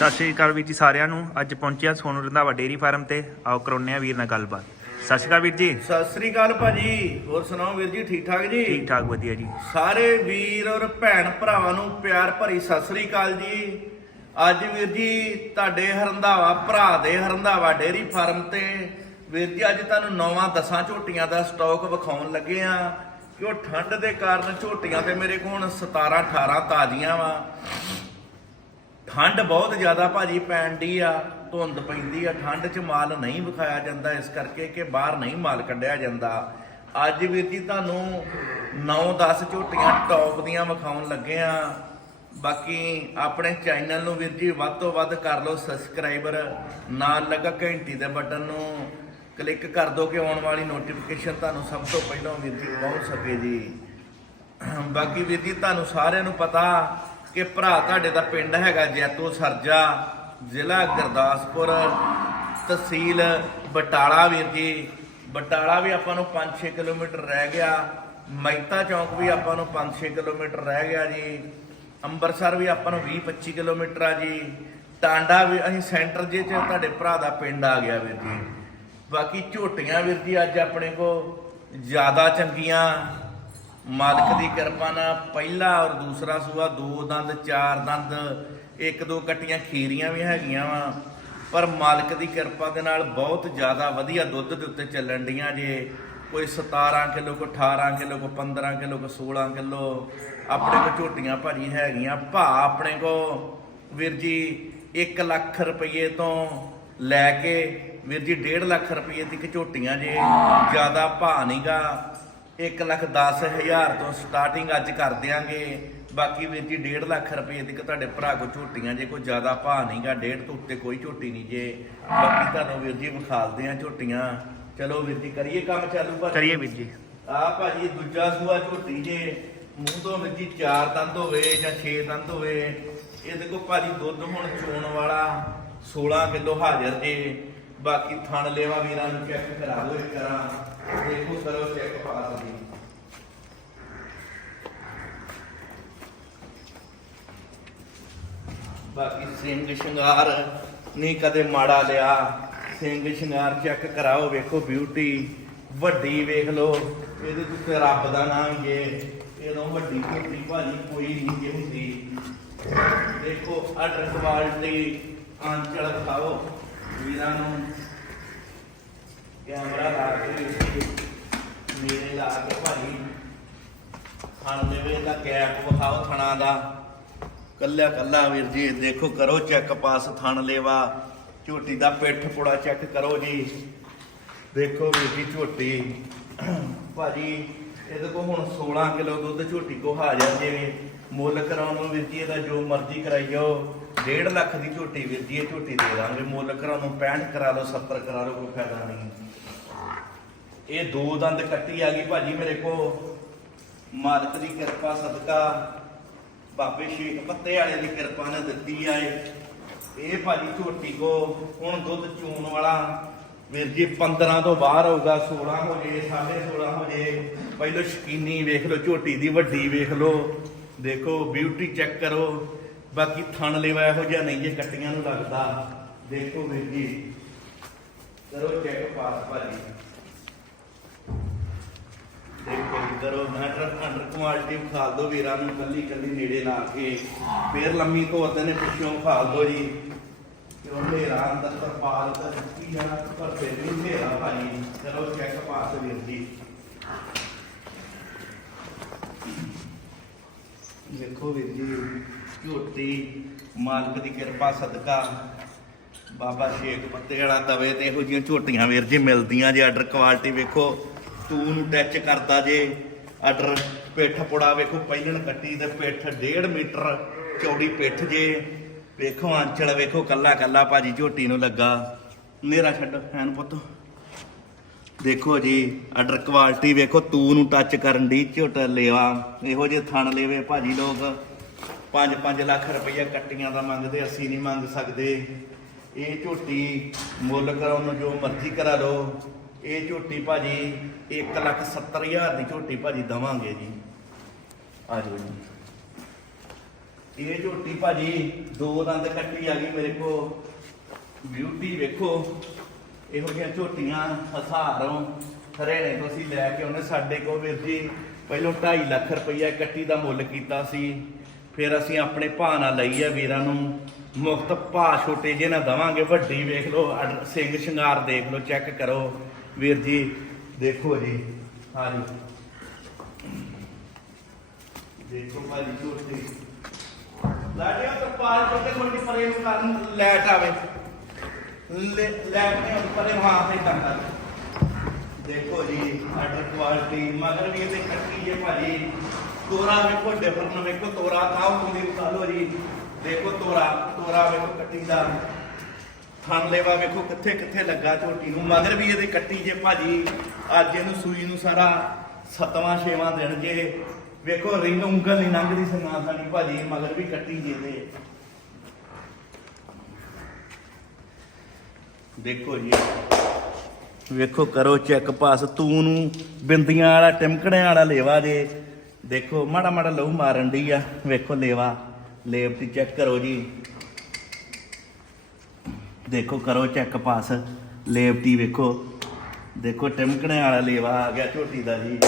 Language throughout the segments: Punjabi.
ਸਤਿ ਸ਼੍ਰੀ ਅਕਾਲ ਵੀਰ ਜੀ ਸਾਰਿਆਂ ਨੂੰ। ਅੱਜ ਪਹੁੰਚਿਆ ਸੋਨੂ ਰੰਧਾਵਾ ਡੇਰੀ ਫਾਰਮ ਤੇ। ਆਓ ਕਰਾਉਂਦੇ ਆ ਵੀਰ ਨਾਲ ਗੱਲਬਾਤ। ਸਤਿ ਸ਼੍ਰੀ ਅਕਾਲ ਵੀਰ ਜੀ। ਸਤਿ ਸ੍ਰੀ ਅਕਾਲ ਭਾਜੀ। ਹੋਰ ਸੁਣਾਓ ਵੀਰ ਜੀ ਠੀਕ ਠਾਕ ਜੀ? ਠੀਕ ਠਾਕ ਵਧੀਆ ਜੀ। ਸਾਰੇ ਵੀਰ ਔਰ ਭੈਣ ਭਰਾਵਾਂ ਨੂੰ ਪਿਆਰ ਭਰੀ ਸਤਿ ਸ੍ਰੀ ਅਕਾਲ ਜੀ। ਅੱਜ ਵੀਰ ਜੀ ਤੁਹਾਡੇ ਹਰੰਦਾਵਾ ਭਰਾ ਦੇ ਹਰੰਦਾਵਾ ਡੇਰੀ ਫਾਰਮ ਤੇ ਵੀਰ ਜੀ ਅੱਜ ਤੁਹਾਨੂੰ ਨੌਵਾਂ ਦਸਾਂ ਝੋਟੀਆਂ ਦਾ ਸਟਾਕ ਵਿਖਾਉਣ ਲੱਗੇ ਆ ਕਿ ਉਹ ਠੰਡ ਦੇ ਕਾਰਨ ਝੋਟੀਆਂ ਤੇ ਮੇਰੇ ਕੋਲ ਹੁਣ 17 18 ਤਾਜ਼ੀਆਂ ਵਾ। ਠੰਡ ਬਹੁਤ ਜ਼ਿਆਦਾ ਭਾਜੀ ਪੈਣ ਦੀ ਆ, ਧੁੰਦ ਪੈਂਦੀ ਆ, ਠੰਡ 'ਚ ਮਾਲ ਨਹੀਂ ਵਿਖਾਇਆ ਜਾਂਦਾ, ਇਸ ਕਰਕੇ ਕਿ ਬਾਹਰ ਨਹੀਂ ਮਾਲ ਕੱਢਿਆ ਜਾਂਦਾ। ਅੱਜ ਵੀਰ ਜੀ ਤੁਹਾਨੂੰ 9-10 ਝੋਟੀਆਂ ਟੌਪ ਦੀਆਂ ਵਿਖਾਉਣ ਲੱਗੇ ਆ। ਬਾਕੀ ਆਪਣੇ ਚੈਨਲ ਨੂੰ ਵੀਰ ਜੀ ਵੱਧ ਤੋਂ ਵੱਧ ਕਰ ਲਓ ਸਬਸਕ੍ਰਾਈਬਰ, ਨਾਲ ਲੱਗਾ ਘੰਟੀ ਦੇ ਬਟਨ ਨੂੰ ਕਲਿੱਕ ਕਰ ਦਿਓ ਕਿ ਆਉਣ ਵਾਲੀ ਨੋਟੀਫਿਕੇਸ਼ਨ ਤੁਹਾਨੂੰ ਸਭ ਤੋਂ ਪਹਿਲਾਂ ਵੀਰ ਜੀ ਪਹੁੰਚ ਸਕੇ ਜੀ। ਬਾਕੀ ਵੀਰ ਜੀ ਤੁਹਾਨੂੰ ਸਾਰਿਆਂ ਨੂੰ ਪਤਾ ਕਿ ਭਰਾ ਤੁਹਾਡੇ ਦਾ ਪਿੰਡ ਹੈਗਾ ਜੈਤੋ ਸਰਜਾ, ਜ਼ਿਲ੍ਹਾ ਗੁਰਦਾਸਪੁਰ, ਤਹਿਸੀਲ ਬਟਾਲਾ ਵੀਰ ਜੀ। ਬਟਾਲਾ ਵੀ ਆਪਾਂ ਨੂੰ 5-6 ਕਿਲੋਮੀਟਰ ਰਹਿ ਗਿਆ। ਮਹਿਤਾ ਚੌਂਕ ਵੀ ਆਪਾਂ ਨੂੰ 5-6 ਕਿਲੋਮੀਟਰ ਰਹਿ ਗਿਆ ਜੀ। ਅੰਮ੍ਰਿਤਸਰ ਵੀ ਆਪਾਂ ਨੂੰ 20-25 ਕਿਲੋਮੀਟਰ ਆ ਜੀ। ਟਾਂਡਾ ਵੀ ਅਸੀਂ ਸੈਂਟਰ ਜੇ ਚ ਤੁਹਾਡੇ ਭਰਾ ਦਾ ਪਿੰਡ ਆ ਗਿਆ ਵੀਰ ਜੀ। ਬਾਕੀ ਝੋਟੀਆਂ ਵੀਰ ਜੀ ਅੱਜ ਆਪਣੇ ਕੋ ਜ਼ਿਆਦਾ ਚੰਗੀਆਂ। ਮਾਲਕ ਦੀ ਕਿਰਪਾ ਨਾਲ ਪਹਿਲਾ ਔਰ ਦੂਸਰਾ ਸੂਆ ਦੋ ਦੰਦ ਚਾਰ ਦੰਦ ਇੱਕ ਦੋ ਕੱਟੀਆਂ ਖੀਰੀਆਂ ਵੀ ਹੈਗੀਆਂ ਵਾ। ਪਰ ਮਾਲਕ ਦੀ ਕਿਰਪਾ ਦੇ ਨਾਲ ਬਹੁਤ ਜ਼ਿਆਦਾ ਵਧੀਆ ਦੁੱਧ ਦੇ ਉੱਤੇ ਚੱਲਣ ਡੀਆਂ ਜੇ। ਕੋਈ 17 ਕਿਲੋ ਕੋ 18 ਕਿਲੋ ਕੋ 15 ਕਿਲੋ ਕੋ 16 ਕਿਲੋ। ਆਪਣੇ ਕੋ ਝੋਟੀਆਂ ਭਾਜੀ ਹੈਗੀਆਂ। ਭਾ ਆਪਣੇ ਕੋ ਵੀਰ ਜੀ 1 ਲੱਖ ਰੁਪਏ ਤੋਂ ਲੈ ਕੇ ਵੀਰ ਜੀ 1.5 ਲੱਖ ਰੁਪਏ ਦੀ ਝੋਟੀਆਂ ਜੇ। ਜ਼ਿਆਦਾ ਭਾ ਨਹੀਂਗਾ 1 ਲੱਖ 10 ਹਜ਼ਾਰ ਤੋਂ ਸਟਾਰਟਿੰਗ ਅੱਜ ਕਰ ਦਿਆਂਗੇ। ਬਾਕੀ ਵੀਰ ਜੀ 1.5 ਲੱਖ ਰੁਪਏ ਦੀ ਤੁਹਾਡੇ ਭਰਾ ਕੋ ਝੋਟੀਆਂ ਜੇ ਕੋਈ ਜ਼ਿਆਦਾ ਭਾ ਨਹੀਂਗਾ 1.5 ਤੋਂ ਉੱਤੇ ਕੋਈ ਝੋਟੀ ਨਹੀਂ ਜੇ। ਬਾਕੀ ਤੁਹਾਨੂੰ ਵੀਰ ਜੀ ਵਿਖਾਲਦੇ ਆ ਝੋਟੀਆਂ। ਚਲੋ ਵੀਰ ਜੀ ਕਰੀਏ ਕੰਮ ਚਾਲੂ ਭਾਜੀ? ਕਰੀਏ ਵੀਰ ਜੀ। ਆ ਭਾਜੀ ਦੂਜਾ ਸੂਆ ਝੋਟੀ ਜੇ। ਮੂੰਹ ਤੋਂ ਵੀਰ ਜੀ 4 ਦੰਦ ਹੋਵੇ ਜਾਂ 6 ਦੰਦ ਹੋਵੇ। ਇਹਦੇ ਕੋ ਭਾਜੀ ਦੁੱਧ ਹੁਣ ਚੋਣ ਵਾਲਾ 16 ਕਿਲੋ ਹਾਜ਼ਰ ਜੇ। ਬਾਕੀ ਥਣ ਲੇਵਾ ਵੀਰਾਂ ਨੂੰ ਚੈੱਕ ਕਰਾ ਦਿਓ ਇੱਕ ਵਾਰ। ਦੇਖੋ ਕਰੋ ਚੈੱਕ ਪਾਸ ਦੀ ਬਾਕੀ ਸਿੰਘ ਸ਼ਿੰਗਾਰ ਨਹੀਂ ਕਦੇ ਮਾੜਾ ਲਿਆ। ਸਿੰਘ ਸ਼ਿੰਗਾਰ ਚੈੱਕ ਕਰਾਓ, ਵੇਖੋ ਬਿਊਟੀ ਵੱਡੀ ਵੇਖ ਲਓ, ਇਹਦੇ ਉੱਤੇ ਰੱਬ ਦਾ ਨਾਮ ਜੇ ਇਹਦੋਂ ਵੱਡੀ ਝੋਟੀ ਭਾਜੀ ਕੋਈ ਨਹੀਂ ਜੇ ਹੁੰਦੀ। ਦੇਖੋ ਅਡਰ ਕੁਆਲਿਟੀ ਆਂਚਲ ਦਿਖਾਓ। ਵੀਰਾਂ ਨੂੰ ਕੈਮਰਾ ਲਾ ਕੇ ਮੇਰੇ ਲਾ ਕੇ ਭਾਜੀ ਖਾਣ ਦੇਵੇ ਦਾ ਕੈਪ ਵਿਖਾਓ ਥਣਾ ਦਾ। ਕੱਲਾ ਕੱਲਾ ਵੀਰ ਜੀ, ਦੇਖੋ ਕਰੋ ਚੈੱਕ ਪਾਸ, ਥਣ ਲੇਵਾ। ਝੋਟੀ ਦਾ ਪਿੱਠ ਪੁੜਾ ਚੈੱਕ ਕਰੋ ਜੀ। ਦੇਖੋ ਵੀਰ ਜੀ ਝੋਟੀ। ਭਾਜੀ, ਇਹਦੇ ਕੋ ਹੁਣ 16 ਕਿਲੋ ਦੁੱਧ ਝੋਟੀ ਕੋ ਹਾਜ਼ਰ ਜਿਵੇਂ ਮੁੱਲ ਕਰਾਉਣ ਨੂੰ ਵੀਰ ਜੀ, ਇਹਦਾ ਜੋ ਮਰਜ਼ੀ ਕਰਾਈ ਜਾਓ 1.5 ਲੱਖ ਦੀ ਝੋਟੀ ਵੀਰ ਜੀ, ਇਹ ਝੋਟੀ ਦੇ ਦਾਂਗੇ। ਮੁੱਲ ਕਰਾਉਣ ਨੂੰ 65 ਕਰਾ ਲਓ 70 ਕਰਾ ਲਓ, ਕੋਈ ਫਾਇਦਾ ਨਹੀਂ। ਇਹ ਦੋ ਦੰਦ ਕੱਟੀ ਆ ਗਈ ਭਾਜੀ ਮੇਰੇ ਕੋ ਮਾਲਕ ਦੀ ਕਿਰਪਾ, ਸਦਕਾ। ਬਾਬੇ ਸ਼ੇਖ ਪੱਤੇ ਵਾਲੇ ਦੀ ਕਿਰਪਾ ਨੇ ਦਿੱਤੀ ਆਏ। ਇਹ ਇਹ ਭਾਜੀ ਝੋਟੀ ਕੋ ਹੁਣ ਦੁੱਧ ਚੂਣ ਵਾਲਾ, ਵੀਰ ਜੀ 15 ਤੋਂ ਬਾਹਰ ਹੋਊਗਾ 16 ਹੋ ਜੇ 16.5 ਹੋ ਜੇ। ਪਹਿਲੋ ਸ਼ਕੀਨੀ ਵੇਖ ਲਓ, ਝੋਟੀ ਦੀ ਵੱਡੀ ਵੇਖ ਲਓ। ਦੇਖੋ ਬਿਊਟੀ ਚੈੱਕ ਕਰੋ। ਬਾਕੀ ਥਣ ਲੈਵਾ ਇਹੋ ਜਿਹਾ ਨਹੀਂ ਜੇ ਕੱਟੀਆਂ ਨੂੰ ਲੱਗਦਾ। ਦੇਖੋ ਵੀਰ ਜੀ। ਕਰੋ ਚੈੱਕ ਪਾਸ ਭਾਜੀ। ਦੇਖੋ ਇਧਰੋਂ ਅੰਡਰ ਅੰਡਰ ਕੁਆਲਿਟੀ ਖਾਲ ਦੋ ਵੀਰਾਂ ਨੂੰ ਕੱਲੀ ਕੱਲੀ ਨੇੜੇ ਲਾ ਕੇ ਫੇਰ ਲੰਮੀ ਧੋਤੇ ਨੇ ਪਿੱਛੋਂ ਖਾਲ ਦੋ ਜੀ ਕਿਉਂ ਹਨੇਰਾ ਅੰਦਰ ਤਰਪਾਲ ਤਾਂ ਦਿੱਤੀ ਜਾਣਾ, ਪਰ ਫਿਰ ਵੀ ਹਨੇਰਾ ਭਾਈ ਚਲੋ ਚੈੱਕ ਪਾਸ ਵੀਰ ਜੀ। ਦੇਖੋ ਵੀਰ ਜੀ, ਝੋਟੀ ਮਾਲਕ ਦੀ ਕਿਰਪਾ, ਸਦਕਾ। ਬਾਬਾ ਸ਼ੇਖ ਪੱਤੇ ਵਾਲਾ ਦਵੇ ਤੇ ਇਹੋ ਜਿਹੀਆਂ ਝੋਟੀਆਂ ਵੀਰ ਜੀ ਮਿਲਦੀਆਂ ਜੀ ਆਰਡਰ ਕੁਆਲਿਟੀ ਵੇਖੋ। ਤੂੰ ਨੂੰ ਟੱਚ ਕਰਦਾ ਜੇ। ਆਰਡਰ ਪਿੱਠ ਪੁੜਾ ਵੇਖੋ, ਪਹਿਲਣ ਕੱਟੀ ਤੇ ਪਿੱਠ 1.5 ਮੀਟਰ ਚੌੜੀ ਪਿੱਠ ਜੇ। ਵੇਖੋ ਆਂਚਲ, ਵੇਖੋ ਕੱਲਾ ਕੱਲਾ ਭਾਜੀ ਝੋਟੀ ਨੂੰ ਲੱਗਾ। ਨੇਰਾ ਛੱਡ, ਹੈਨ ਪੁੱਤ। ਦੇਖੋ ਜੀ ਆਰਡਰ ਕੁਆਲਿਟੀ ਵੇਖੋ, ਤੂੰ ਨੂੰ ਟੱਚ ਕਰਨ ਦੀ ਝੋਟ ਲੇਵਾ। ਇਹੋ ਜਿਹੇ ਥਣ ਲੇਵੇ ਭਾਜੀ ਲੋਕ। 5-5 ਲੱਖ ਰੁਪਈਆ ਕੱਟੀਆਂ ਦਾ ਮੰਗਦੇ, ਅਸੀਂ ਨਹੀਂ ਮੰਗ ਸਕਦੇ। ਇਹ ਝੋਟੀ ਮੁੱਲ ਕਰਾਉਣ ਨੂੰ ਜੋ ਮਰਜ਼ੀ ਕਰਾ ਲਓ। ਇਹ ਝੋਟੀ ਭਾਜੀ 1 ਲੱਖ 70 ਹਜ਼ਾਰ ਦੀ ਝੋਟੀ ਭਾਜੀ ਦਵਾਂਗੇ ਜੀ। ਆ ਜਾਓ ਜੀ। ਇਹ ਝੋਟੀ ਭਾਜੀ ਦੋ ਦੰਦ ਕੱਟੀ ਆ ਗਈ ਮੇਰੇ ਕੋ ਬਿਊਟੀ ਵੇਖੋ। ਇਹੋ ਜਿਹੀਆਂ ਝੋਟੀਆਂ ਹਸਾਰੋਂ ਹਰਿਆਣੇ ਤੋਂ ਅਸੀਂ ਲੈ ਕੇ ਉਹਨੇ ਸਾਡੇ ਕੋਲ ਵੀਰ ਜੀ ਪਹਿਲੋਂ 2.5 ਲੱਖ ਰੁਪਈਆ ਕੱਟੀ ਦਾ ਮੁੱਲ ਕੀਤਾ ਸੀ। ਫਿਰ ਅਸੀਂ ਆਪਣੇ ਭਾਅ ਨਾਲ ਲਈ ਆ ਵੀਰਾਂ ਨੂੰ। ਮੁਫਤ ਭਾਅ ਛੋਟੇ ਜਿਹੇ ਨਾਲ ਦਵਾਂਗੇ। ਵੱਡੀ ਵੇਖ ਲਓ, ਅਡ- ਸਿੰਘ ਸ਼ਿੰਗਾਰ ਦੇਖ ਲਓ, ਚੈੱਕ ਕਰੋ। ਵੀਰ ਜੀ, ਦੇਖੋ ਜੀ ਹਾਂ ਜੀ ਦੇਖੋ ਭਾਜੀ, ਝੋਟੀ। ਲਾੜਿਆ ਤਾਂ ਪਾਲ ਕੋਤੇ ਥੋੜੀ ਪਰੇ ਨੂੰ ਕਰਨ ਲੈਟ ਆਵੇ। ਲੈਟ ਨੇ ਪਰੇ ਹਾਂ ਤੇ ਟੰਗਾ ਦੇਖੋ ਜੀ ਆਰਡਰ ਕੁਆਲਿਟੀ ਮਗਰ ਵੀ ਇਹਦੇ ਕੱਟੀ ਜੇ ਭਾਜੀ। ਤੋਰਾ ਵੇਖੋ ਡਿਫਰਨ ਵੇਖੋ, ਤੋਰਾ ਕਾਹ ਹੁੰਦੀ ਵਿਖਾ ਜੀ। ਦੇਖੋ ਤੋਰਾ ਤੋਰਾ ਵੇਖੋ, ਕੱਟੀ ਦਾ। ਥਣ ਲੈਵਾ ਵੇਖੋ ਕਿੱਥੇ ਕਿੱਥੇ ਲੱਗਾ ਝੋਟੀ ਨੂੰ। ਮਗਰ ਵੀ ਇਹਦੇ ਕੱਟੀ ਜੇ ਭਾਜੀ, ਅੱਜ ਇਹਨੂੰ ਸੂਈ ਨੂੰ ਸਾਰਾ ਸਤਵਾਂ, ਛੇਵਾਂ ਦਿਨ ਜੇ। ਵੇਖੋ, ਰਿੰਗ ਉਂਗਲ ਨਹੀਂ ਲੰਘਦੀ ਸੰਗਾਂ ਸਾਡੀ ਭਾਜੀ, ਮਗਰ ਵੀ ਕੱਟੀ ਜੇ ਦੇ ਦੇਖੋ ਜੀ, ਵੇਖੋ ਕਰੋ ਚੈੱਕ ਪਾਸ, ਤੂੰ ਨੂੰ ਬਿੰਦੀਆਂ ਵਾਲਾ ਟਿਮਕੜਿਆਂ ਵਾਲਾ ਲੇਵਾ ਜੇ ਦੇਖੋ, ਮਾੜਾ ਮਾੜਾ ਲਹੂ ਮਾਰਨ ਦੀ ਆ। ਵੇਖੋ ਲੇਵਾ ਲੇਵਟੀ ਚੈੱਕ ਕਰੋ ਜੀ। ਦੇਖੋ ਕਰੋ ਚੈੱਕ ਪਾਸ ਲੇਵਟੀ ਵੇਖੋ। ਦੇਖੋ ਟਿਮਕਣੇ ਵਾਲਾ ਲੇਵਾ ਆ ਗਿਆ ਝੋਟੀ ਦਾ ਜੀ।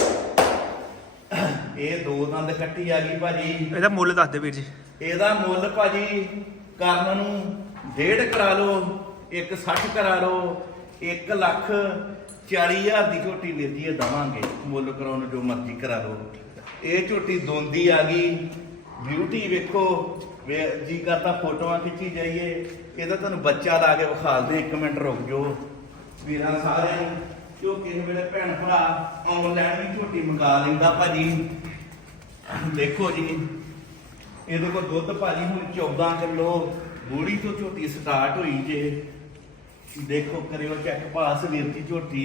ਇਹ ਦੋ ਦੰਦ ਕੱਟੀ ਆ ਗਈ ਭਾਜੀ। ਇਹਦਾ ਮੁੱਲ ਦੱਸ ਦੇ ਵੀਰ ਜੀ। ਇਹਦਾ ਮੁੱਲ ਭਾਜੀ ਕਰਨ ਨੂੰ ਡੇਢ ਕਰਾ ਲਓ 160 ਕਰਾ ਲਓ 1 ਲੱਖ 40000 ਦੀ ਝੋਟੀ ਵੀਰ ਜੀ ਇਹ ਦਵਾਂਗੇ। ਮੁੱਲ ਕਰਾਉਣ ਜੋ ਮਰਜ਼ੀ ਕਰਾ ਲਓ। ਇਹ ਝੋਟੀ ਦੋਂਦੀ ਆ ਗਈ। ਬਿਊਟੀ ਵੇਖੋ। ਜੀ ਕਰਦਾ ਫੋਟੋਆਂ ਖਿੱਚੀ ਜਾਈਏ। ਇਹਦਾ ਤੁਹਾਨੂੰ ਬੱਚਾ ਲਾ ਕੇ ਵਿਖਾਲਦੇ ਇੱਕ ਮਿੰਟ ਰੁਕ ਜਾਓ। ਵੀਰਾਂ ਸਾਰਿਆਂ ਨੂੰ, ਕਿਉਂ ਕਿਸੇ ਵੇਲੇ ਭੈਣ ਭਰਾ ਆਨਲਾਈਨ ਵੀ ਝੋਟੀ ਮੰਗਾ ਲੈਂਦਾ ਭਾਜੀ? ਦੇਖੋ ਜੀ, ਇਹਦੇ ਕੋਲ ਦੁੱਧ ਭਾਜੀ ਹੁਣ 14 ਕਿਲੋ ਬੂੜੀ ਤੋਂ ਝੋਟੀ ਸਟਾਰਟ ਹੋਈ ਜੇ। ਦੇਖੋ, ਕਰਿਓ ਚੈੱਕ ਪਾਸ ਵੀਰ ਦੀ ਝੋਟੀ।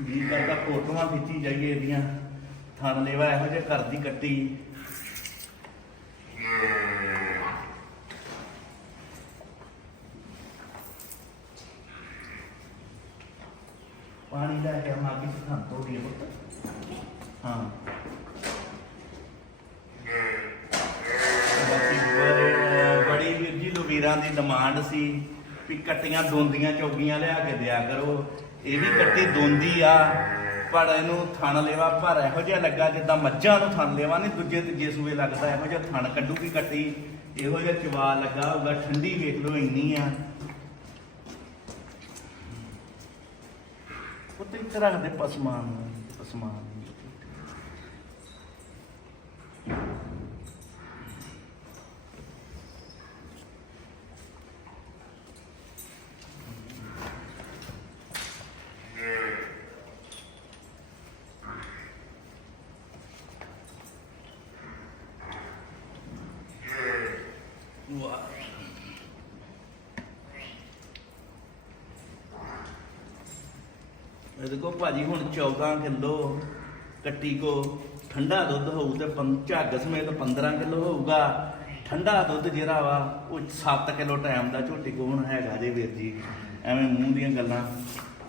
ਵੀ ਕਰਦਾ ਫੋਟੋਆਂ ਖਿੱਚੀ ਜਾਈਏ ਇਹਦੀਆਂ। ਥਣ ਲੈਵਾ ਇਹੋ ਜਿਹਾ ਕਰਦੀ ਕੱਟੀ। ਪਾਣੀ ਲੈ ਕੇ ਮਾਗੀ ਸਿਖਾਂ ਤੋਂ ਦੀ ਪੁੱਤ। ਹਾਂ। ਬਾਕੀ ਬੜੇ- ਬੜੀ ਵੀਰ ਜੀ ਲੁਵੀਰਾਂ ਦੀ ਡਿਮਾਂਡ ਸੀ ਵੀ ਕੱਟੀਆਂ ਦੋਂਦੀਆਂ ਚੌਗੀਆਂ ਲਿਆ ਕੇ ਦਿਆ ਕਰੋ। ਇਹ ਵੀ ਕੱਟੀ ਦੋਂਦੀ ਆ, ਪਰ ਇਹਨੂੰ ਥਣ ਲੈਵਾ ਪਰ ਇਹੋ ਜਿਹਾ ਲੱਗਾ ਜਿੱਦਾਂ ਮੱਝਾਂ ਨੂੰ ਥਣ ਲੈਵਾ ਨਹੀਂ, ਦੂਜੇ ਤੀਜੇ ਸੂਏ ਲੱਗਦਾ, ਇਹੋ ਜਿਹਾ ਥਣ ਕੱਢੂਗੀ ਕੱਟੀ। ਇਹੋ ਜਿਹਾ ਚਵਾ ਲੱਗਾ ਹੋਊਗਾ, ਠੰਡੀ ਵੇਖ ਲਓ, ਇੰਨੀ ਆ। ਉੱਤੇ ਇੱਕ ਰੱਖਦੇ ਪਸਮਾਨ ਨੂੰ, ਪਸਮਾਨ ਨੂੰ। ਵਾਹ ਇਹਦੇ ਭਾਜੀ ਹੁਣ 14 ਕਿਲੋ ਕੱਟੀ ਕੋ ਠੰਡਾ ਦੁੱਧ ਹੋਊ ਤੇ ਝੱਗ ਸਮੇਤ 15 ਕਿਲੋ ਹੋਊਗਾ। ਠੰਡਾ ਦੁੱਧ ਜਿਹੜਾ ਵਾ, ਉਹ 7 ਕਿਲੋ ਟਾਈਮ ਦਾ ਝੋਟੀ ਕੋ ਹੈਗਾ ਜੇ ਵੀਰ ਜੀ। ਐਵੇਂ ਮੂੰਹ ਦੀਆਂ ਗੱਲਾਂ।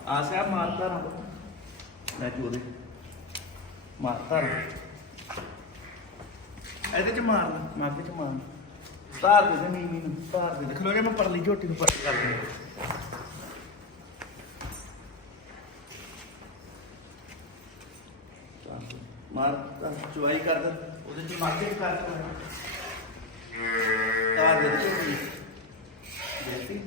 ਆਸਿਆ ਮਾਰਤਾ ਨਾ ਲੈ ਚੋਦੇ ਮਾਰਤਾ ਇਹਦੇ ਚ ਮਾਰ ਲੈ। ਮਾਗੇ ਚ ਮਾਰ ਤਾਰ ਦੇ ਦੇ ਨੂੰ। ਤਾਰ ਦੇ ਦੇ। ਖਲੋ ਜਾ, ਮੈਂ ਪਰਲੀ ਝੋਟੀ ਨੂੰ ਪੱਟ ਕਰ ਦਿੰਦਾ। ਮਾਰ ਤਾਂ ਚੁਆਈ ਕਰ ਦੇ। ਉਹਦੇ ਚ ਮਾਗੇ ਕਰ ਦੇ। ਤਾਰ ਦੇ ਦੇ ਦੇਖੀ।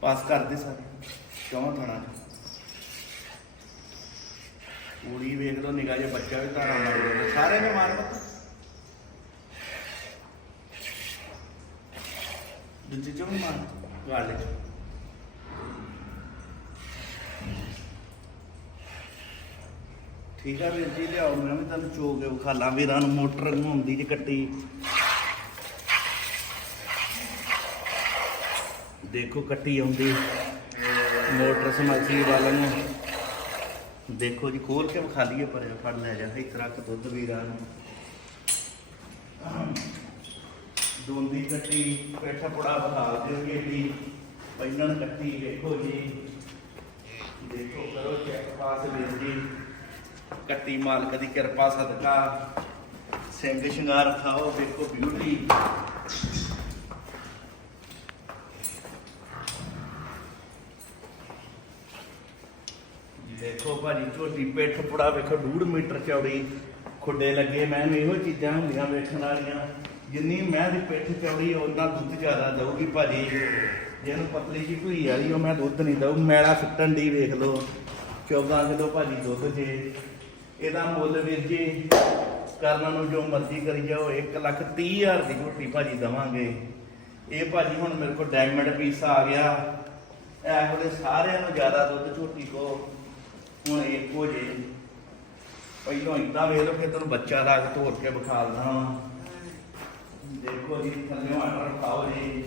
ਪਾਸ ਕਰ ਸਾਰੇ। ਕਿਉਂ ਥਣਾ ਪੂਰੀ ਵੇਖ ਲਓ, ਨਿਗਾਹ ਜੇ ਬੱਚਾ ਵੀ ਧਾਰਾ ਮਾਰ ਰਿਹਾ ਸਾਰੇ ਨੇ ਮਾਰ ਮਤ ਦੂਜੇ ਚੋਂ ਮਾਰ ਗਾਲੇ ਚ। ਠੀਕ ਆ ਵੀਰ ਜੀ, ਲਿਆਓ, ਮੈਂ ਵੀ ਤੁਹਾਨੂੰ ਚੋ ਕੇ ਵਿਖਾਲਾਂ ਵੀਰਾਂ ਨੂੰ ਮੋਟਰ ਹੁੰਦੀ ਜੀ ਕੱਟੀ। ਦੇਖੋ ਕੱਟੀ ਆਉਂਦੀ, ਮੋਟਰ ਸਮਾਜੀ ਵਾਲਾ ਨੂੰ। ਦੇਖੋ ਜੀ, ਖੋਲ ਕੇ ਵਿਖਾ ਲਈਏ, ਪਰ ਫੜ ਲੈ ਜਾ, ਇਸ ਤਰ੍ਹਾਂ ਦੁੱਧ ਵੀਰਾਂ ਨੂੰ। ਦੋਂਦੀ ਕੱਟੀ, ਪੇਠਾ ਪੁੜਾ ਵਿਖਾ ਦਿਓਗੇ ਜੀ ਪਹਿਨਣ ਕੱਟੀ ਵੇਖੋ ਜੀ। ਦੇਖੋ ਕਰੋ ਚੈੱਕ ਪਾਸ ਵੀਰ ਜੀ। ਕੱਟੀ ਮਾਲਕ ਦੀ ਕਿਰਪਾ, ਸਦਕਾ। ਸਿੰਘ ਸ਼ਿੰਗਾਰ ਖਾਓ ਵੇਖੋ ਬਿਊਟੀ ਦੇਖੋ ਭਾਜੀ, ਝੋਟੀ ਪਿੱਠ ਪੁੜਾ ਵੇਖੋ 2 ਮੀਟਰ ਚੌੜੀ। ਖੁੱਡੇ ਲੱਗੇ, ਮੈਂ ਇਹੋ ਚੀਜ਼ਾਂ ਹੁੰਦੀਆਂ ਵੇਖਣ ਵਾਲੀਆਂ। ਜਿੰਨੀ ਮੈਂ ਦੀ ਪਿੱਠ ਚੌੜੀ ਉਹਨਾਂ ਦੁੱਧ ਜ਼ਿਆਦਾ ਦਊਗੀ ਭਾਜੀ। ਜਿਹਨੂੰ ਪਤਲੀ ਜੀ ਢੂਈ ਵਾਲੀ, ਉਹ ਮੈਂ ਦੁੱਧ ਨਹੀਂ ਦਊ, ਮੈਲਾ ਫਿੱਟਣ ਦੀ ਵੇਖ ਲਓ। 14 ਕਿਲੋ ਭਾਜੀ ਦੁੱਧ ਜੇ। ਇਹਦਾ ਮੁੱਲ ਵੀਰ ਜੀ ਕਰਨ ਨੂੰ ਜੋ ਮਰਜ਼ੀ ਕਰੀ ਜਾਓ 1 ਲੱਖ 30 ਹਜ਼ਾਰ ਦੀ ਝੋਟੀ ਭਾਜੀ ਦਵਾਂਗੇ। ਇਹ ਭਾਜੀ ਹੁਣ ਮੇਰੇ ਕੋਲ ਡਾਇਮੰਡ ਪੀਸ ਆ ਗਿਆ। ਇਹੋ ਵੇਲੇ ਸਾਰਿਆਂ ਨੂੰ ਜ਼ਿਆਦਾ ਦੁੱਧ ਝੋਟੀ ਕੋ ਹੁਣ ਇੱਕੋ ਜੇ। ਪਹਿਲਾਂ ਇਦਾਂ ਵੇਖ ਲਓ, ਫਿਰ ਤੁਹਾਨੂੰ ਬੱਚਾ ਦਾ ਤੋੜ ਕੇ ਵਿਖਾ ਦੇਣਾ ਦੇਖੋ ਜੀ, ਥੱਲੇ ਆਰਡਰ ਖਾਓ ਜੀ।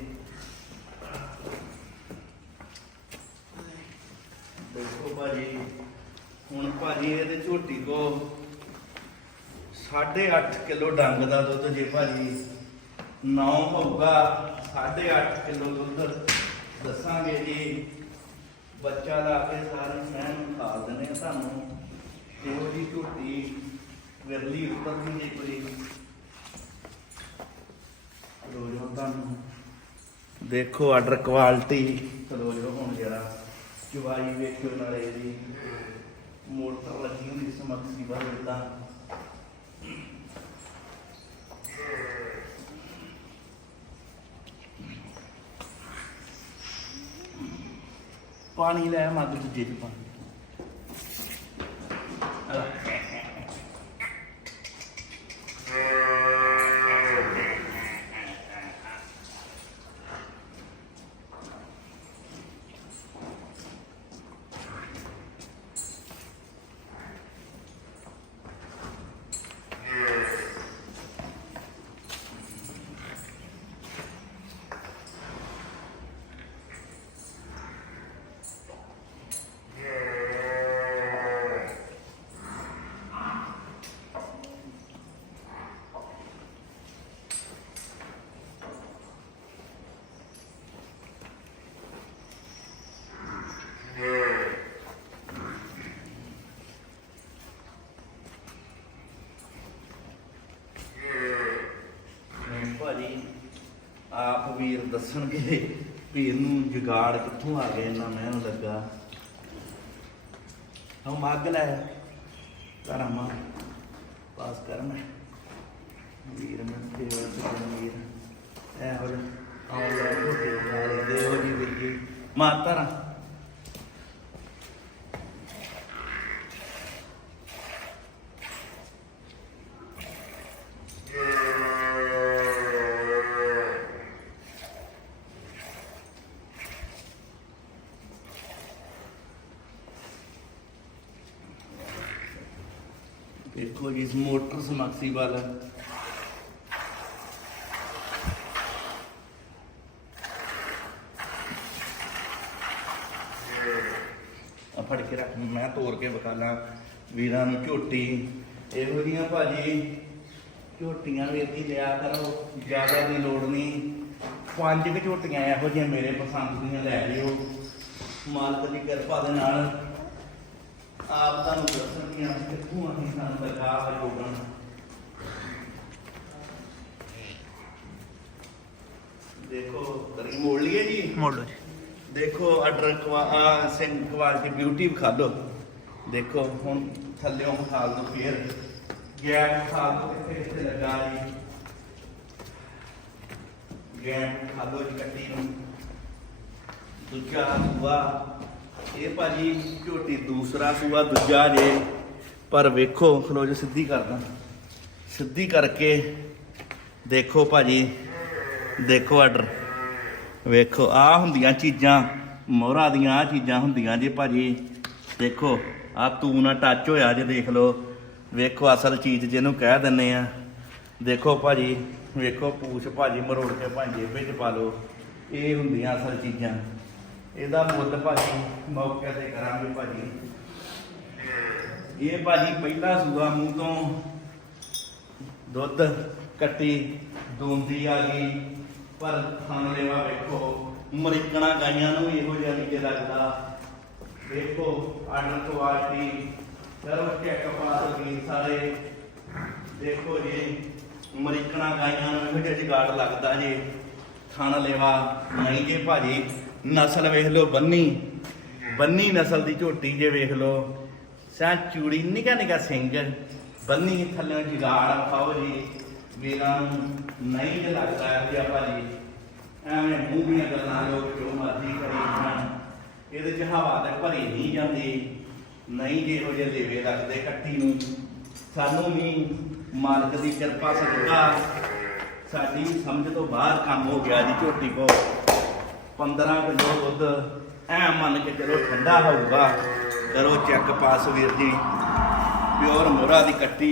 ਦੇਖੋ ਭਾਜੀ ਹੁਣ ਭਾਜੀ ਇਹਦੇ ਝੋਟੀ ਕੋ 8.5 ਕਿਲੋ ਡੰਗ ਦਾ ਦੁੱਧ ਜੇ ਭਾਜੀ 9 ਹੋਊਗਾ 8.5 ਕਿਲੋ ਦੁੱਧ। ਦੱਸਾਂਗੇ ਜੀ, ਬੱਚਾ ਲਾ ਕੇ ਸਾਰੇ ਮੈਂ ਖਾ ਦਿੰਦੇ ਆ ਤੁਹਾਨੂੰ ਇਹੋ ਜੀ ਝੋਟੀ ਵਿਰਲੀ ਉੱਪਰ ਦੀ ਜੇ ਕੋਈ। ਚਲੋ ਜੋ ਤੁਹਾਨੂੰ। ਦੇਖੋ ਆਰਡਰ ਕੁਆਲਿਟੀ ਚਲੋ ਜੋ ਹੁਣ ਜਰਾ। ਚੁਵਾਈ ਵੇਖਿਓ ਨਾਲੇ ਇਹਦੀ। ਮੋਟਰ ਲੱਗੀ ਹੁੰਦੀ ਸਮਕਸੀ ਬਾਰੇ ਪਾਣੀ ਲੈ ਮੱਗ ਦੂਜੇ ਚ ਪਾਣੀ ਨਹੀਂ ਭਾਜੀ ਆਪ ਵੀਰ ਦੱਸਣਗੇ ਵੀ ਇਹਨੂੰ ਜੁਗਾੜ ਕਿੱਥੋਂ ਆ ਗਿਆ, ਇੰਨਾ ਮੈਨੂੰ ਲੱਗਾ। ਹਮ ਅੱਗ ਲੈ। ਕਰਾਮਾ ਪਾਸ ਕਰ ਵੀਰ, ਮੈਂ ਵਰਤ ਵੀਰ। ਐ ਹੋ ਆਉਂ ਲੈ ਦੇ ਹੋ ਜੀ ਵੀਰ ਮਾਤਾ ਰਾ ਦੇਖੋ ਜੀ, ਇਸ ਮੋਟਰ ਸਮਕਸੀ ਆ ਫੜ ਕੇ ਰੱਖ, ਮੈਂ ਤੋੜ ਕੇ ਵਿਖਾਲਾਂ ਵੀਰਾਂ ਨੂੰ ਝੋਟੀ। ਇਹੋ ਜੀਆਂ ਭਾਜੀ, ਝੋਟੀਆਂ ਵੀ ਇੱਦੀ ਲਿਆ ਕਰੋ, ਜ਼ਿਆਦਾ ਦੀ ਲੋੜ ਨਹੀਂ। ਪੰਜ ਕੁ ਝੋਟੀਆਂ ਇਹੋ ਜਿਹੀਆਂ ਮੇਰੇ ਪਸੰਦ ਦੀਆਂ ਲੈ ਲਿਓ। ਮਾਲਕ ਦੀ ਕਿਰਪਾ ਦੇ ਨਾਲ ਆਪ ਤੁਹਾਨੂੰ ਦੱਸਣਗੀਆਂ ਕਿੱਥੋਂ ਅਸੀਂ ਸਾਨੂੰ ਲਗਾ ਹੋਣਾ ਦੇਖੋ ਕਰੀ ਮੋੜ ਲਈਏ ਜੀ? ਮੋੜ ਲਓ ਜੀ। ਦੇਖੋ ਆਰਡਰ ਕਵਾ ਸਿੰਘ ਕੁਆਲਿਟੀ ਬਿਊਟੀ ਵਿਖਾ ਲਓ ਦੇਖੋ ਹੁਣ ਥੱਲਿਓਂ ਖਾਲ ਦੋ ਫੇਰ। ਗੈਪ ਖਾਲ ਦੋ ਕਿੱਥੇ ਕਿੱਥੇ ਲੱਗਾ ਜੀ। ਗੈਪ ਖਾਲੋ ਜੀ ਕੱਟੀ ਨੂੰ। ਦੂਜਾ ਸੂਆ ਇਹ ਭਾਜੀ ਝੋਟੀ ਦੂਸਰਾ ਸੂਆ, ਦੂਜਾ ਜੇ। ਪਰ ਵੇਖੋ, ਖਲੋ ਜੋ ਸਿੱਧੀ ਕਰਦਾ। ਸਿੱਧੀ ਕਰਕੇ ਦੇਖੋ ਭਾਜੀ। ਦੇਖੋ ਆਰਡਰ ਵੇਖੋ ਆ ਹੁੰਦੀਆਂ ਚੀਜ਼ਾਂ, ਮੋਹਰਾ ਦੀਆਂ ਆ ਚੀਜ਼ਾਂ ਹੁੰਦੀਆਂ ਜੇ ਭਾਜੀ। ਦੇਖੋ ਆ ਤੂੰ ਨਾ ਟੱਚ ਹੋਇਆ ਜੇ ਦੇਖ ਲਓ। ਵੇਖੋ ਅਸਲ ਚੀਜ਼ ਜਿਹਨੂੰ ਕਹਿ ਦਿੰਨੇ ਆ। ਦੇਖੋ ਭਾਜੀ, ਵੇਖੋ ਪੂਛ ਭਾਜੀ ਮਰੋੜ ਕੇ ਭਾਂਜੇ ਵਿੱਚ ਪਾ ਲਓ। ਇਹ ਹੁੰਦੀਆਂ ਅਸਲ ਚੀਜ਼ਾਂ। ਇਹਦਾ ਮੁੱਲ ਭਾਜੀ ਮੌਕੇ ਤੇ ਕਰਾਂਗੇ ਭਾਜੀ। ਇਹ ਭਾਜੀ ਪਹਿਲਾ ਸੂਆ ਮੂੰਹ ਤੋਂ ਦੁੱਧ ਕੱਟੀ, ਦੋਂਦੀ ਆ ਗਈ। ਪਰ ਖਾਣ ਲੈਵਾ ਵੇਖੋ, ਮਰਿਕਣਾ ਗਾਈਆਂ ਨੂੰ ਇਹੋ ਜਿਹਾ ਨਹੀਂ ਲੱਗਦਾ। ਵੇਖੋ ਆਰਡਰ ਕੁਆਲਿਟੀ ਕਰੋ ਚੈੱਕ ਪਾਸ ਗਈ ਸਾਰੇ। ਦੇਖੋ ਜੀ ਅਮਰੀਕਨਾਂ ਗਾਈਆਂ ਨੂੰ ਇਹੋ ਜਿਹਾ ਜਗਾੜ ਲੱਗਦਾ ਜੇ। ਥਣ ਲੈਵਾ ਨਹੀਂ ਜੇ ਭਾਜੀ। ਨਸਲ ਵੇਖ ਲਓ, ਬੰਨੀ। ਬੰਨੀ ਨਸਲ ਦੀ ਝੋਟੀ ਜੇ ਵੇਖ ਲਓ। ਸਾਂ ਚੂੜੀ, ਨਿਕਾ ਨਿਕਾ ਸਿੰਘ ਬੰਨੀ ਥੱਲੇ ਜਗਾੜ ਖਾਓ ਜੀ। ਵੀਰਾਂ ਨਹੀਂ ਜੇ ਲੱਗਦਾ ਹੈ ਭਾਜੀ ਐਵੇਂ ਮੂੰਹ ਦੀਆਂ ਗੱਲਾਂ ਲੋਕ ਜੋ ਮਰਜ਼ੀ ਕਰੀ ਜਾਣ। ਇਹਦੇ ਚ ਹਵਾ ਤੇ ਭਰੀ ਨਹੀਂ ਜਾਂਦੀ। ਨਹੀਂ ਜੇ ਇਹੋ ਜਿਹੇ ਲੇਵੇ ਲੱਗਦੇ ਕੱਟੀ ਨੂੰ। ਸਾਨੂੰ ਵੀ ਮਾਲਕ ਦੀ ਕਿਰਪਾ ਸਦਕਾ। ਸਾਡੀ ਸਮਝ ਤੋਂ ਬਾਹਰ ਕੰਮ ਹੋ ਗਿਆ ਜੀ ਝੋਟੀ ਕੋ। 15 ਕਿਲੋ ਦੁੱਧ ਐ ਮੰਨ ਕੇ ਚਲੋ ਠੰਡਾ ਹੋਊਗਾ। ਕਰੋ ਚੈੱਕ ਪਾਸ ਵੀਰ ਜੀ। ਪਿਓਰ ਮੋਰਾ ਦੀ ਕੱਟੀ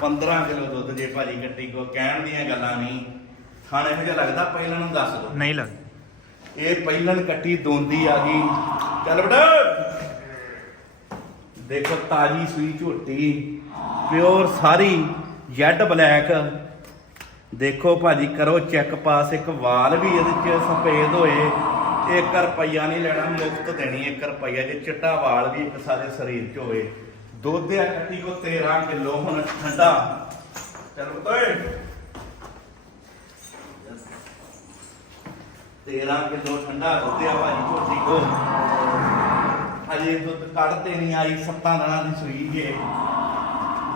15 ਕਿਲੋ ਦੁੱਧ ਜੇ ਭਾਜੀ ਕੱਟੀ ਕੋ ਕਹਿਣ ਦੀਆਂ ਗੱਲਾਂ ਨਹੀਂ। ਖਾਣ ਇਹੋ ਜਿਹਾ ਲੱਗਦਾ ਪਹਿਲਾਂ ਨੂੰ ਦੱਸ ਦੋ ਨਹੀਂ ਲੱਗ ਇਹ ਪਹਿਲਣ ਕੱਟੀ ਦੋਂਦੀ ਆ ਗਈ। ਚੱਲ ਬੜਾ ਦੇਖੋ ਤਾਜੀ ਸੂਈ ਝੋਟੀ ਪਿਓਰ ਸਾਰੀ ਜੈਡ ਬਲੈਕ। ਦੇਖੋ ਭਾਜੀ, ਕਰੋ ਚੈੱਕ ਪਾਸ ਇੱਕ ਵਾਲ ਵੀ ਇਹਦੇ ਚ ਸਫੇਦ ਹੋਏ। 1 ਰੁਪਈਆ ਨਹੀਂ ਲੈਣਾ, ਮੁਫਤ ਦੇਣੀ 1 ਰੁਪਈਆ। ਜੇ ਚਿੱਟਾ ਵਾਲ ਵੀ ਇੱਕ ਸਾਰੇ ਸਰੀਰ 'ਚ ਹੋਵੇ ਦੁੱਧ ਆ ਕੱਟੀ ਕੋ 13 ਕਿਲੋ, ਹੁਣ ਠੰਡਾ। ਚਲੋ ਓਏ। 13 ਕਿਲੋ ਠੰਡਾ ਦੁੱਧ ਆ ਭਾਜੀ, ਝੋਟੀ ਕੋ ਅਜੇ ਦੁੱਧ ਕੱਢਦੇ ਨਹੀਂ ਆਈ, ਸੱਤਾਂ ਦਿਨਾਂ ਦੀ ਸੂਈ ਜੇ।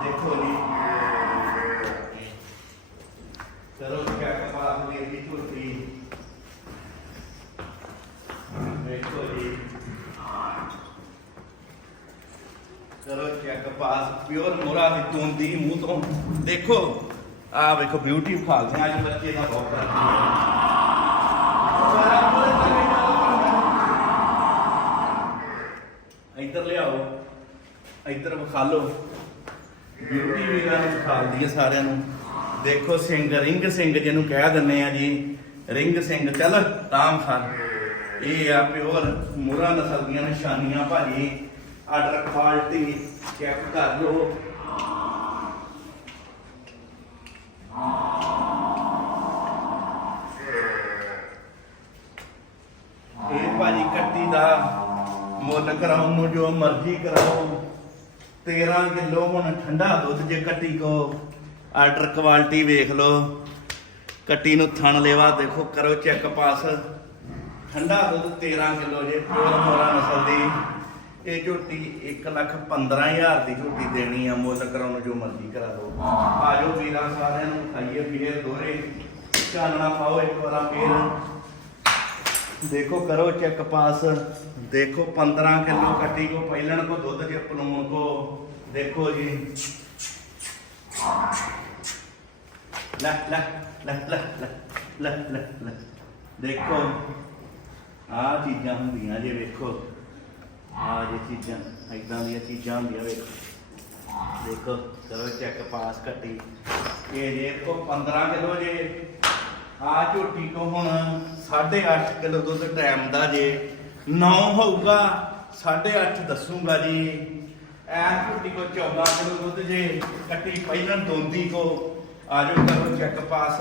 ਦੇਖੋ ਜੀ ਚਲੋ ਕਿਆ ਕਮਾਲ ਮੇਰੀ ਦੀ ਝੋਟੀ ਦੇਖੋ ਜੀ ਕਰੋ ਚੈੱਕ ਪਾਸ, ਪਿਓਰ ਮੋਰਾ ਦੀ ਮੂੰਹ ਤੋਂ। ਦੇਖੋ ਆ ਵੇਖੋ ਬਿਊਟੀ ਵਿਖਾਲਦੇ ਆ, ਅੱਜ ਬੱਚੇ ਦਾ ਬਹੁਤ ਕਰਦੀ ਇੱਧਰ ਲਿਆਓ, ਇੱਧਰ ਵਿਖਾ ਲਓ। ਬਿਊਟੀ ਵੀਰਾਂ ਨੂੰ ਵਿਖਾਲਦੀ ਹੈ ਸਾਰਿਆਂ ਨੂੰ। ਦੇਖੋ, ਸਿੰਘ, ਰਿੰਗ ਸਿੰਘ ਜਿਹਨੂੰ ਕਹਿ ਦਿੰਨੇ ਆ ਜੀ। ਰਿੰਗ ਸਿੰਘ, ਚੱਲ ਤਾਮ ਖਾਨ ਇਹ ਆ ਪਿਓਰ ਮੁਰਾ ਨਸਲ ਦੀਆਂ ਨਿਸ਼ਾਨੀਆਂ ਭਾਜੀ। ਆਰਡਰ ਕੁਆਲਿਟੀ ਚੈੱਕ ਕਰ ਲਓ। ਇਹ ਭਾਜੀ ਕੱਟੀ ਦਾ ਮੁੱਲ ਕਰਾਉਣ ਨੂੰ ਜੋ ਮਰਜ਼ੀ ਕਰਾਓ। 13 ਕਿਲੋ ਹੁਣ ਠੰਡਾ ਦੁੱਧ ਜੇ ਕੱਟੀ ਕੋ ਆਰਡਰ ਕੁਆਲਿਟੀ ਵੇਖ ਲਓ। ਕੱਟੀ ਨੂੰ ਥਣ ਲੈਵਾ, ਦੇਖੋ, ਕਰੋ ਚੈੱਕ ਪਾਸ। ਠੰਡਾ ਦੁੱਧ 13 ਕਿਲੋ ਜੇ ਪਿਓਰ ਮੋਰਾ ਨਸਲ ਦੀ। ਇਹ ਝੋਟੀ 115000 ਦੀ ਝੋਟੀ ਦੇਣੀ ਆ, ਮੁੱਲ ਕਰਾਉਣ ਜੋ ਮਰਜ਼ੀ ਕਰਾ ਲਓ ਆਜੋ ਵੀਰਾਂ ਸਾਰਿਆਂ ਨੂੰ, ਖਾਈਏ, ਪੀਏ ਦੋਰੇ ਚਾਨਣਾ ਪਾਓ ਇੱਕ ਵਾਰਾ ਫੇਰ। ਦੇਖੋ, ਕਰੋ ਚੈੱਕ ਪਾਸ ਦੇਖੋ 15 ਕਿਲੋ ਕੱਟੀ ਕੋ, ਪਹਿਲਣ ਕੋ ਦੁੱਧ ਜੇ ਪਲੂਣ ਕੋ, ਦੇਖੋ ਜੀ। ਲੈ ਲੈ ਲੈ ਲੈ ਲੈ ਲੈ ਲੈ ਦੇਖੋ ਆ ਚੀਜ਼ਾਂ ਹੁੰਦੀਆਂ ਜੇ ਵੇਖੋ। ਆ ਜੇ ਚੀਜ਼ਾਂ ਐਦਾਂ ਦੀਆਂ ਚੀਜ਼ਾਂ ਹੁੰਦੀਆਂ ਵੇਖੋ। ਦੇਖੋ ਕਰੋ ਚੈੱਕ ਪਾਸ ਕੱਟੀ। ਇਹ ਜੇ ਕੋ 15 ਕਿਲੋ ਜੇ ਆ ਝੋਟੀ ਕੋ ਹੁਣ 8.5 ਕਿਲੋ ਦੁੱਧ ਟਾਈਮ ਦਾ ਜੇ। 9 ਹੋਊਗਾ 8.5 ਦੱਸੂਗਾ ਜੀ। ਐ ਝੋਟੀ ਕੋ 14 ਕਿਲੋ ਦੁੱਧ ਜੇ, ਕੱਟੀ ਪਹਿਲਾਂ ਦੋਂਦੀ ਕੋ। ਆ ਜਾਓ ਕਰੋ ਚੈੱਕ ਪਾਸ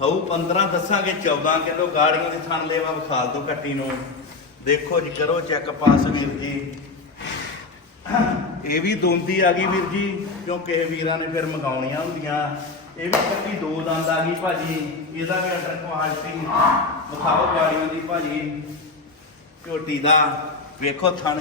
ਹੋਊ 15 ਦੱਸਾਂਗੇ 14 ਕਿਲੋ ਗਾੜੀਆਂ ਦੇ ਥਣ ਲੈਵਾ ਵਿਖਾਲ ਦੋ ਕੱਟੀ ਨੂੰ। ਦੇਖੋ ਜੀ, ਕਰੋ ਚੈੱਕ ਪਾਸ ਵੀਰ ਜੀ। ਇਹ ਵੀ ਦੋਂਦੀ ਆ ਗਈ ਵੀਰ ਜੀ ਕਿਉਂਕਿ ਇਹ ਵੀਰਾਂ ਨੇ ਫਿਰ ਮੰਗਾਉਣੀਆਂ ਹੁੰਦੀਆਂ। ਇਹ ਵੀ ਕੱਟੀ ਦੋ ਦੰਦ ਆ ਗਈ ਭਾਜੀ। ਇਹਦਾ ਵੀ ਅੰਡਰ ਕੁਆਲਿਟੀ ਵਿਖਾਓ ਗਾੜੀਆਂ ਦੀ ਭਾਜੀ। ਝੋਟੀ ਦਾ। ਵੇਖੋ ਥਣ